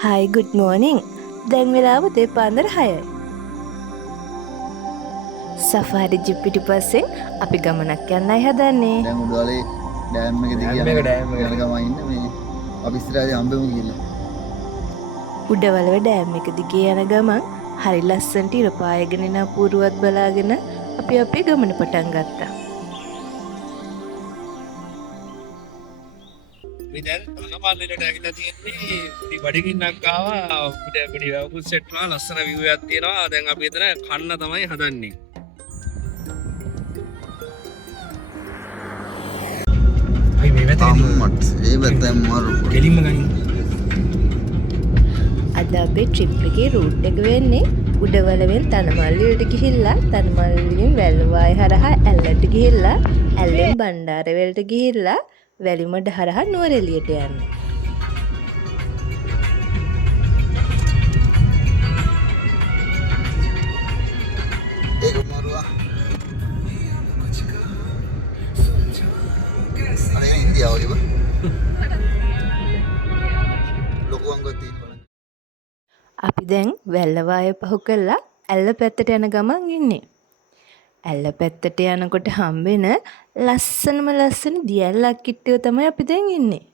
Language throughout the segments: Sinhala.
Hi, good morning. දැන් වෙලාව දෙපාන්දර 6යි. සෆාරි ජිප් පිටිපස්සෙන් අපි ගමනක් යන්නයි හදන්නේ. දැන් උඩාලේ ඩෑම් එකේදී යන ගමන් ඉන්න මේ අපි ඉස්සරහදී හම්බෙමු කියලා. උඩවලව ඩෑම් එක දිගේ යන ගමන් හරි ලස්සනට ඉර පායගෙන එන අපූරුවත් බලාගෙන අපි අපේ ගමන පටන් ගත්තා. මේ දැන් අනමාලෙට ඇවිල්ලා තියෙන්නේ ඉතින් බඩගින්නක් ආවා අපිට පොඩි වකුල් සෙට් වුණා ලස්සන view එකක් තියෙනවා දැන් අපි එතන කන්න තමයි හදන්නේ අයි මේ අම්මත් ඒ වැතෙන් මරු කෙලින්ම ගනින් අද අපේ ට්‍රිප් එකේ රූට් එක වෙන්නේ උඩවලවෙන් තනමල්ලියට ගිහිල්ලා තනමල්ලියෙන් වැල්වාය හරහා ඇල්ලට ගිහිල්ලා ඇල්ලෙන් බණ්ඩාරවැලට ගිහිල්ලා වැලිමඩ හරහා නුවරඑළියට යන්න. ඒක මරුවා අනේ ඉන්දියාව වගේ බා ලොකු අංගයක් තියෙනවා. අපි දැන් වැල්ලවාය පහු කරලා ඇල්ල පැත්තට යන ගමන් ඉන්නේ. ඇල්ල පැත්තට යනකොට හම්බෙන ලස්සන දියැලක් කිට්ටුව තමයි අපි දැන් ඉන්නේ.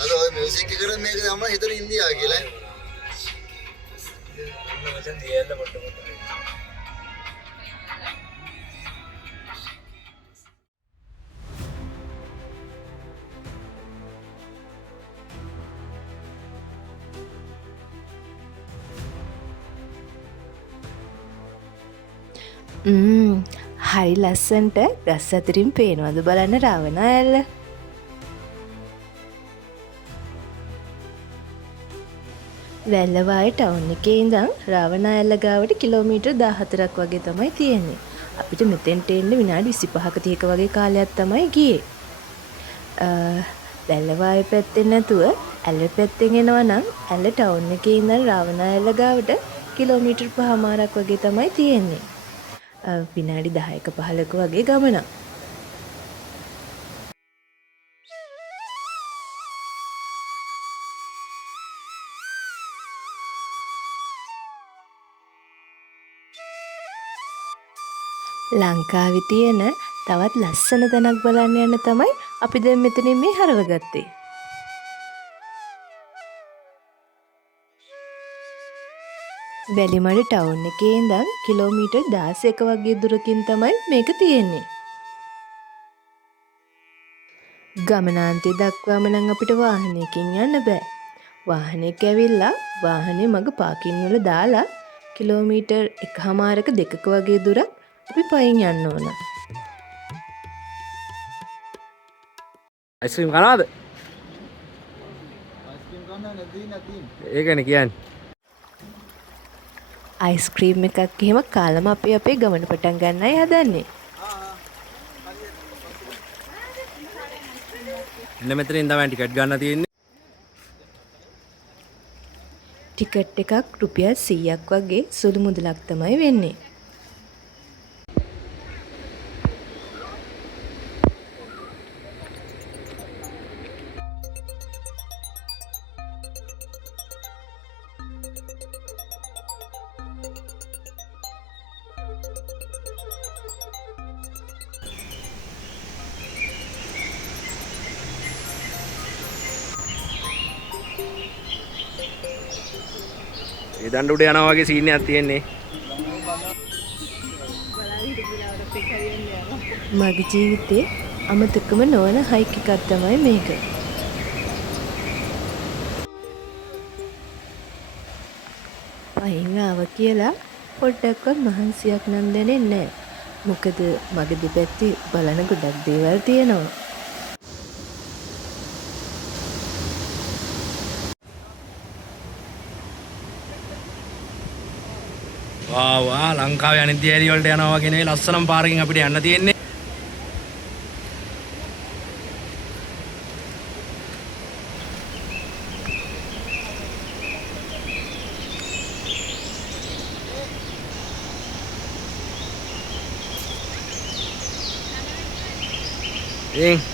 අද ඔය මියුසික් එක කරන් මේක තමයි හිතන ඉන්දියාව කියලා. මචං දියල්ල පොඩ්ඩක් හරි ලස්සන්ට ගස් අතරින් පේනවද බලන්න රාවණ ඇල්ල. වැල්ලවාය ටවුන් එකේ ඉඳන් රාවණ ඇල්ල ගාවට කිලෝමීටර් 14ක් වගේ තමයි තියෙන්නේ. අපිට මෙතෙන්ට එන්න විනාඩි 25ක 30ක වගේ කාලයක් තමයි ගියේ. වැල්ලවාය පැත්තෙන් නැතුව ඇල්ල පැත්තෙන් එනවා නම් ඇල්ල ටවුන් එකේ ඉඳන් රාවණ ඇල්ල ගාවට කිලෝමීටර් 5මාරක් වගේ තමයි තියෙන්නේ. විනාඩි 10ක 15ක වගේ ගමනක්. ලංකාවේ තියෙන තවත් ලස්සන තැනක් බලන්න යන්න තමයි අපි දැන් මෙතනින් මේ හරවගත්තේ. වැලිමඩ ටවුන් එකේ ඉඳන් කිලෝමීටර් 16ක වගේ දුරකින් තමයි මේක තියෙන්නේ. ගමනාන්තය දක්වාම නම් අපිට වාහනයකින් යන්න බෑ. වාහනයක ඇවිල්ලා වාහනේ මග පාකින් වල දාලා කිලෝමීටර් 1මාරක 2ක වගේ දුරක් අපි පයින් යන්න ඕන. අයිස්ක්‍රීම් කනවාද? අයිස්ක්‍රීම් කන්න නැදී ඒකනේ කියන්නේ අයිස්ක්‍රීම් එකක් එහෙම කාලම අපි අපේ ගමන පටන් ගන්නයි හදන්නේ. එන්න මෙතනින් තමයි ටිකට් ගන්න තියෙන්නේ. ටිකට් එකක් රුපියල් 100ක් වගේ සුළු මුදලක් තමයි වෙන්නේ. ඒ දඬු උඩ යනවා වගේ සීන් එකක් තියෙන්නේ. මගේ ජීවිතේ අමතකම නොවන හයික් එකක් තමයි මේක. පයින් ආව කියලා පොඩ්ඩක්වත් මහන්සියක් නම් දැනෙන්නේ නැහැ. මොකද මගේ දෙපැත්තේ බලන ගොඩක් දේවල් තියෙනවා. වා ලංකාවේ අනිත් දියැලි වලට යනවා වගේ නෙවෙයි ලස්සනම පාරකින් අපිට යන්න තියෙන්නේ.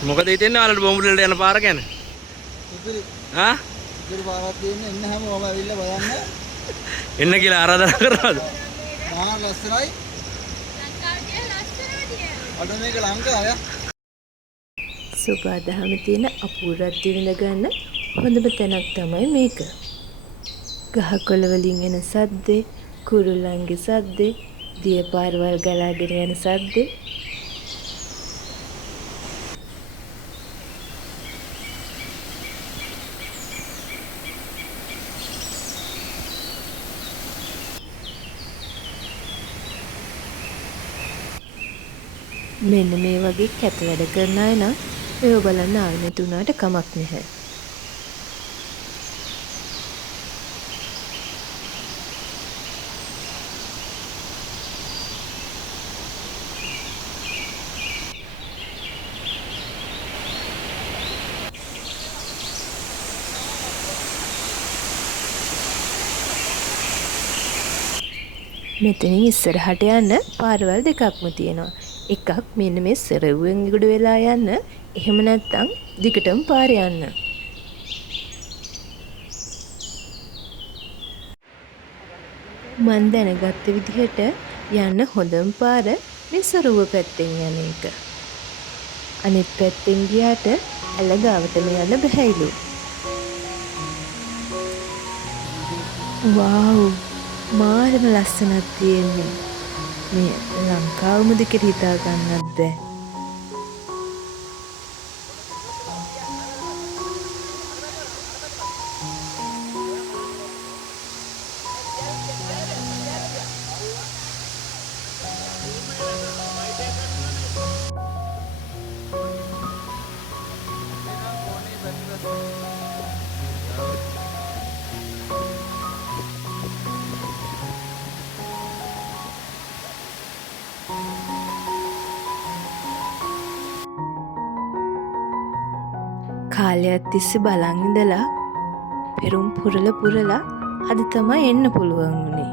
මොකද හිතෙන්නේ ඔයාලට බොම්බුලට යන පාර ගැන? සුපිරි. ආ? ඉතුරු පාරක් තියෙන එන්න හැමෝම ඇවිල්ලා බලන්න. එන්න කියලා ආරාධනා කරනවද? මහා ලස්සනයි. අද මේක ලංකාව. සුබාදහම තියෙන අපූර්වත්වය විඳ ගන්න හොඳම තැනක් තමයි මේක. ගහකොළ වලින් එන සද්දේ, කුරුල්ලන්ගේ සද්දේ, දිය පාරවල් ගලාගෙන යන සද්දේ. මෙන්න මේ වගේ කැත වැඩ කරන අය නම් ඒව බලන්න ආවෙ නැති උනාට කමක් නැහැ. මෙතනින් ඉස්සරහට යන්න පාරවල් දෙකක්ම තියෙනවා. එකක් මෙන්න මේ සෙරව්වෙන් ඉගොඩ වෙලා යන්න, එහෙම නැත්නම් දිගටම පාරේ යන්න. මන් දැනගත්ත විදිහට යන්න හොඳම පාර මේ සොරව්ව පැත්තෙන් යන එක. අනිත් පැත්තෙන් ගියාට ඇලගාවටම යන්න බැහැයිලු. වව්! මාරම ලස්සනක් තියෙන්නේ. මේ ලංකාවමද කියලා හිතා ගන්නත් බැහැ. කාලයක් තිස්සේ බලන් ඉඳලා පෙරුම් පුරලා අද තමයි එන්න පුළුවන් වුණේ.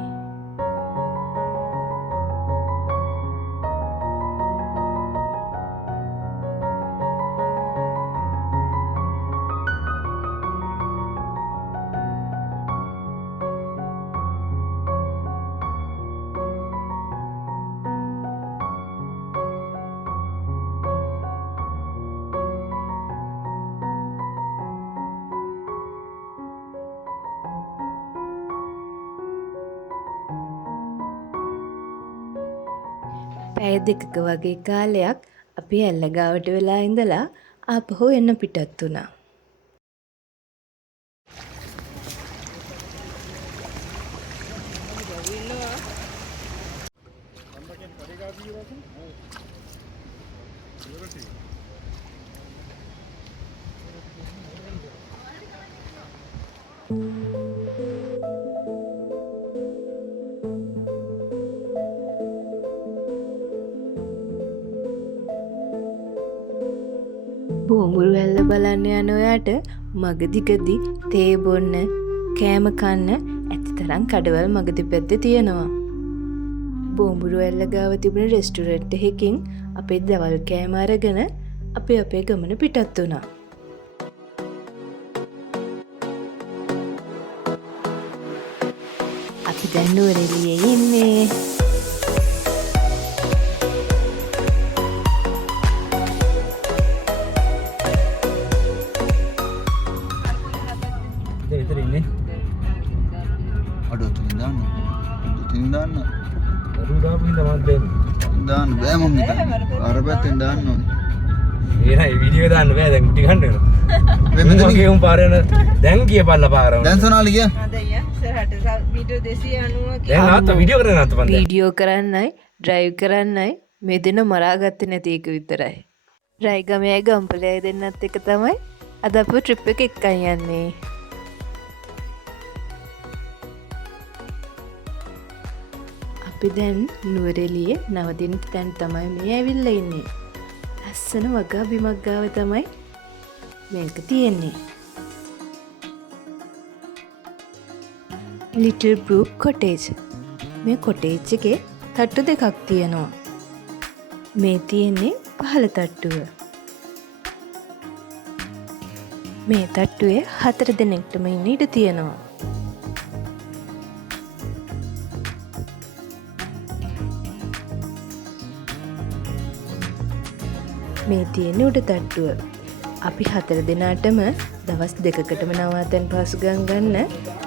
පැය දෙකක වගේ කාලයක් අපි ඇල්ලගාවට වෙලා ඉඳලා ආපහු එන්න පිටත් වුණා. බෝඹුරු වැල්ල බලන්න යන ඔයාට මගදිගදි තේ බොන්න, කෑම කන්න ඇති තරම් කඩවල් මග දෙපැත්තේ තියෙනවා. බෝඹුරු වැල්ල ගාව තිබුණ රෙස්ටුරන්ට් එකකින් අපේ දවල් කෑම අරගෙන අපි අපේ ගමන පිටත් වුණා. අපි දැන් නුවරඑළියේ ඉන්නේ. දාන්න බෑ මම හිතන්නේ. අර පැත්තෙන් දාන්න ඕනේ. ඒනයි වීඩියෝ දාන්න බෑ දැන් ටික ගන්න වෙනවා. මම කියමු පාර යන දැන් කියපල්ලා පාරම. දැන් සෝනාලි කිය. ඉස්සරහට මීටර් 290 දැන් ආත්ත වීඩියෝ කරගෙන ආත්ත පන්ද. වීඩියෝ කරන්නයි, ඩ්‍රයිව් කරන්නයි මේ දෙන මරාගත්තේ නැති එක විතරයි. රයිගමයයි ගම්පලයයි දෙන්නත් එක තමයි අද අපේ ට්‍රිප් එක එක්කන් යන්නේ. අපි දැන් නුවරඑළියේ නවදින තැන තමයි මේ ඇවිල්ලා ඉන්නේ. ලස්සන වගා බිමක් ගාව තමයි මේක තියෙන්නේ. ලිටල් බ්‍රූක් කොටේජ්. මේ කොටේජ් එකේ තට්ටු දෙකක් තියෙනවා. මේ තියෙන්නේ පහළ තට්ටුව. මේ තට්ටුවේ 4 දෙනෙක්ටම ඉන්න ඉඩ තියෙනවා. මේ තියෙන උඩ තට්ටුව. අපි 4 දෙනාටම දවස් 2කටම නවාතැන් පහසුකම් ගන්න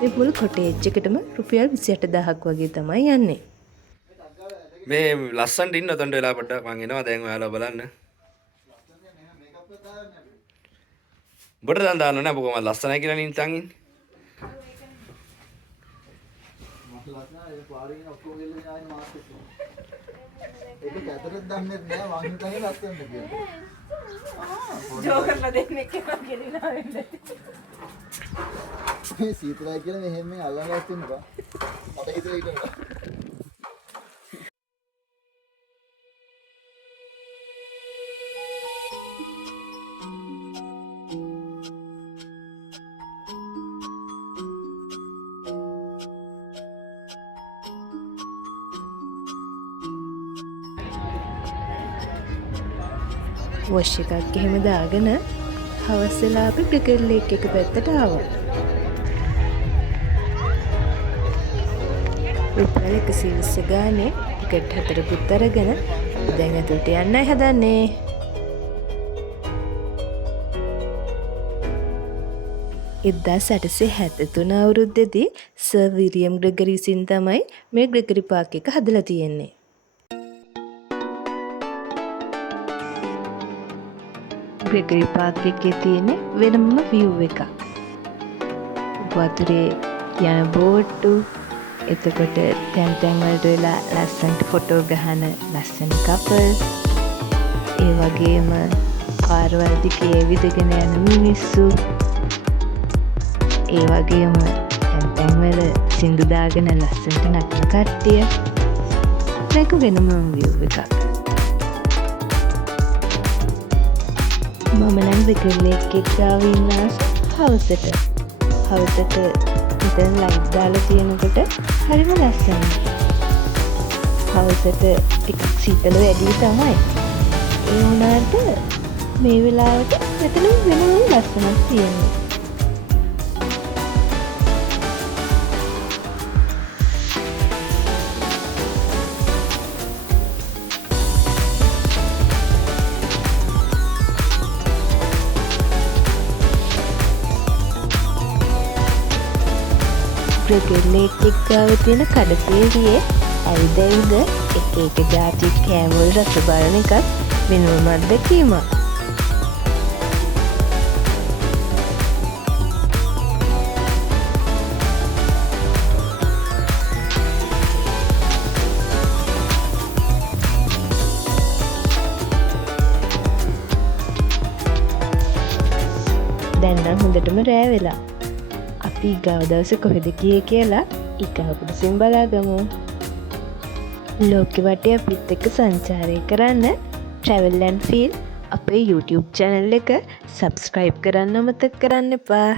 මේ මුළු කොටේජ් එකටම රුපියල් 28000ක් වගේ තමයි යන්නේ. මේ ලස්සනට ඉන්න තොන්ට වෙලා පොඩ්ඩක් මං එනවා දැන් ඔයාලා බලන්න. බොට දැන් දාන්න නෑ මොකද මම ලස්සනයි කියලා නේ ඉතින් ඉන්නේ. ඒක ඇතරත් දන්නේ නැහැ මං හිතන්නේ ලස්සනද කියලා. ජෝකර්ලා දෙන්නේ කියලා ගෙලිනා වෙන්නේ. මේ සීතලයි කියලා මෙහෙම අල්ලන් ගන්න බා. මට හිතේ ඉන්නවා. වොෂ් එකක් එහෙම දාගෙන හවස් වෙලා අපි ක්‍රිකට් ලේක් එක පැත්තට ආවා. රුපියල් 120 ගානේ ටිකට් 4කුත් අරගෙන දැන් ඇතුළට යන්නයි හදන්නේ. එදා 873 අවුරුද්දේදී සර් විලියම් ග්‍රෙගරි විසින් තමයි මේ ග්‍රෙගරි පාක් එක හදලා තියෙන්නේ. ග්‍රෙගරි පාක් එකේ තියෙන වෙනම view එකක්. වතුරේ යන බෝට්ටු, එතකොට තැන් තැන් වලට වෙලා ලස්සනට ෆොටෝ ගහන ලස්සන කපල්, ඒ වගේම පාරවල් දිගේ ඇවිදගෙන යන මිනිස්සු, ඒ වගේම තැන් තැන් වල සින්දු දාගෙන ලස්සනට නටන කට්ටිය. මේක වෙනම view එකක්. මම නම් ක්‍රිකට් ලේක් එක ගාව ඉන්නා හවසට. හවසට මෙතන ලයිට් දාලා තියෙනකොට හරිම ලස්සනයි. හවසට ටිකක් සීතල වැඩි තමයි. ඒ වුණාට මේ වෙලාවට මෙතන වෙනම ලස්සනක් තියෙනවා. ක්‍රිකට් ලේක් එක ගාව තියෙන කඩපේරියේ ඇවිද එක ජාති කෑමවල රස බලන එකත් වෙනම අත්දැකීමක්. දැන් නම් හොඳටම රෑ වෙලා. අපි ඊගාව දවසේ කොහෙද ගියේ කියලා ඊගාව පුරුසින් බලාගමු. ලෝකෙ වටේ අපිත් එක්ක සංචාරය කරන්න travel and feel අපේ YouTube channel එක subscribe කරන්න අමතක කරන්න එපා.